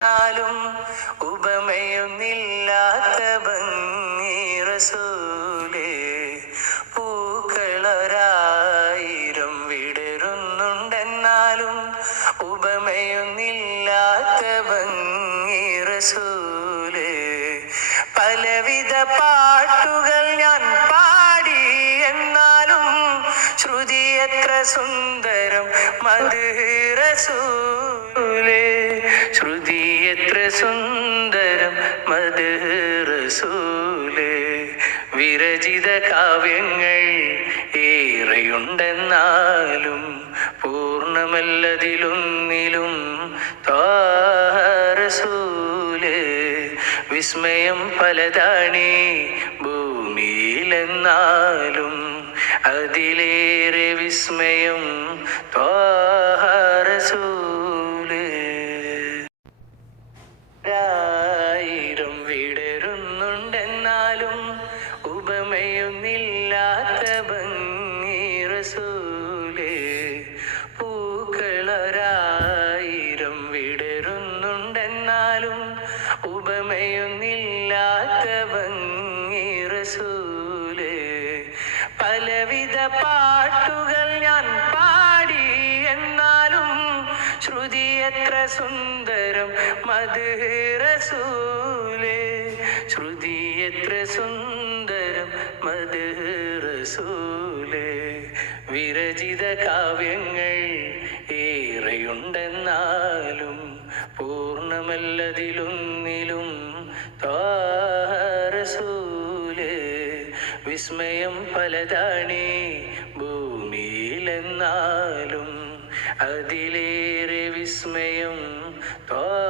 ും ഉപമയൊന്നില്ലാത്ത ഭംഗി റസൂലേ, പൂക്കളൊരായിരം വിടരുന്നുണ്ടെന്നാലും ഉപമയൊന്നില്ലാത്ത ഭംഗി റസൂലേ. പലവിധ പാട്ടുകൾ ഞാൻ പാടി എന്നാലും ശ്രുതി എത്ര സുന്ദരം മദ്ഹ് റസൂലേ. ശ്രുതി എത്ര സുന്ദരം മദ്ഹ് റസൂലേ. വിരചിത കാവ്യങ്ങൾ ഏറെയുണ്ടെന്നാലും പൂർണ്ണമല്ലതിലൊന്നിലും ത്വാഹ റസൂലേ. വിസ്മയം പലതാണീ ഭൂമിയിലെന്നാലും അതിലേറെ വിസ്മയം ത്വാഹ റസൂലേ. ആയിരം വിടരുന്നുണ്ടെന്നാലും ഉപമയൊന്നില്ലാത്ത ഭംഗി റസൂലേ. പൂക്കളൊരായിരം വിടരുന്നുണ്ടെന്നാലും ഉപമയൊന്നില്ലാത്ത ഭംഗി റസൂലേ. പലവിധ പാട്ടുകൾ ഞാൻ പാടി എന്നാലും ശ്രുതി എത്ര സുന്ദരം മദ്ഹ് റസൂലേ. ശ്രുതി എത്ര സുന്ദരം മദ്ഹ് റസൂലേ. വിരചിത കാവ്യങ്ങൾ ഏറെയുണ്ടെന്നാലും പൂർണ്ണമല്ലതിലൊന്നിലും ത്വാഹ റസൂലേ. വിസ്മയം പലതാണീ ഭൂമിയിലെന്നാലും അതിലേറെ വിസ്മയം ത്വാഹ